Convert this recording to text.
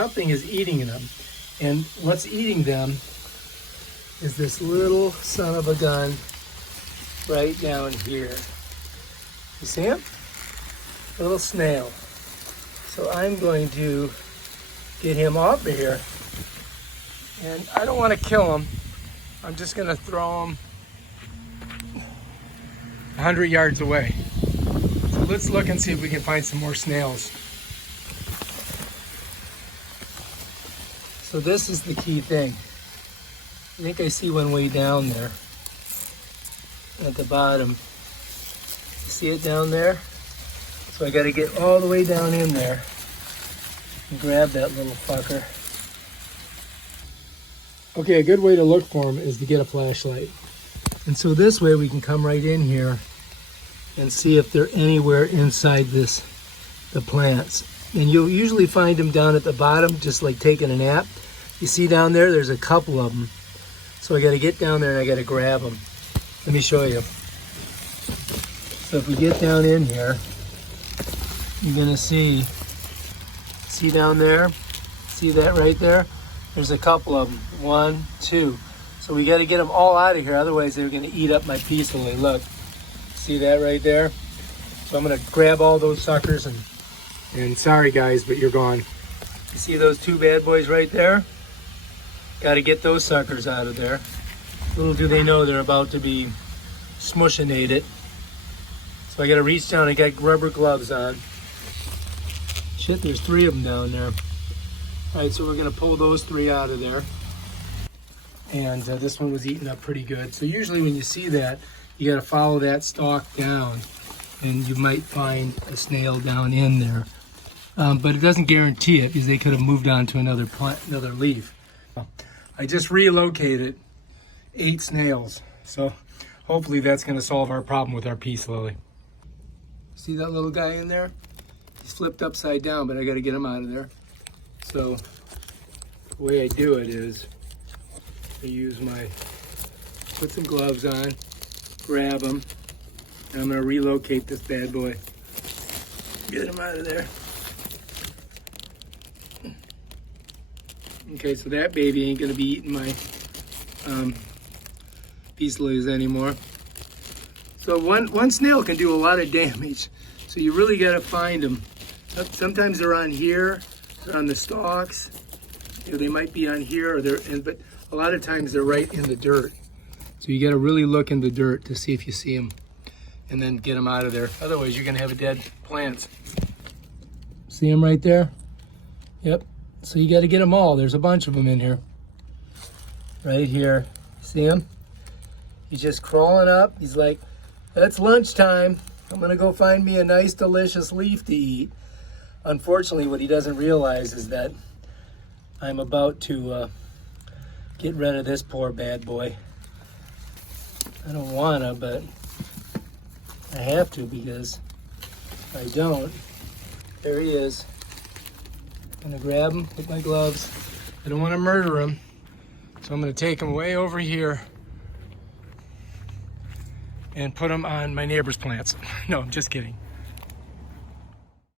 something is eating them. And what's eating them is this little son of a gun right down here. You see him? A little snail. So I'm going to get him off of here. And I don't want to kill him. I'm just going to throw him 100 yards away. So let's look and see if we can find some more snails. So this is the key thing. I think I see one way down there at the bottom. See it down there? So I got to get all the way down in there and grab that little fucker. Okay, a good way to look for them is to get a flashlight. And so this way we can come right in here and see if they're anywhere inside the plants. And you'll usually find them down at the bottom, just like taking a nap. You see down there, there's a couple of them. So I got to get down there and I got to grab them. Let me show you. So if we get down in here, you're gonna see down there, see that right there? There's a couple of them, 1, 2. So we got to get them all out of here, otherwise they're gonna eat up my peace lily. Look, see that right there? So I'm gonna grab all those suckers and sorry guys, but you're gone. You see those two bad boys right there? Got to get those suckers out of there. Little do they know they're about to be smushinated. So I got to reach down. I got rubber gloves on. Shit, there's 3 of them down there. All right, so we're going to pull those 3 out of there. And this one was eaten up pretty good. So usually when you see that, you got to follow that stalk down, and you might find a snail down in there. But it doesn't guarantee it, because they could have moved on to another plant, another leaf. I just relocated 8 snails, so hopefully that's going to solve our problem with our peace lily. See that little guy in there? He's flipped upside down, but I got to get him out of there. So the way I do it is I use put some gloves on, grab him, and I'm going to relocate this bad boy. Get him out of there. Okay, so that baby ain't gonna be eating my peace lilies anymore. So one snail can do a lot of damage. So you really gotta find them. Sometimes they're on here, they're on the stalks. You know, they might be on here, but a lot of times they're right in the dirt. So you gotta really look in the dirt to see if you see them, and then get them out of there. Otherwise, you're gonna have a dead plant. See them right there? Yep. So you got to get them all. There's a bunch of them in here. Right here. See him? He's just crawling up. He's like, it's lunchtime. I'm going to go find me a nice, delicious leaf to eat. Unfortunately, what he doesn't realize is that I'm about to get rid of this poor bad boy. I don't want to, but I have to, because if I don't, there he is. I'm gonna grab him with my gloves. I don't want to murder him, so I'm gonna take him way over here and put him on my neighbor's plants. No, I'm just kidding.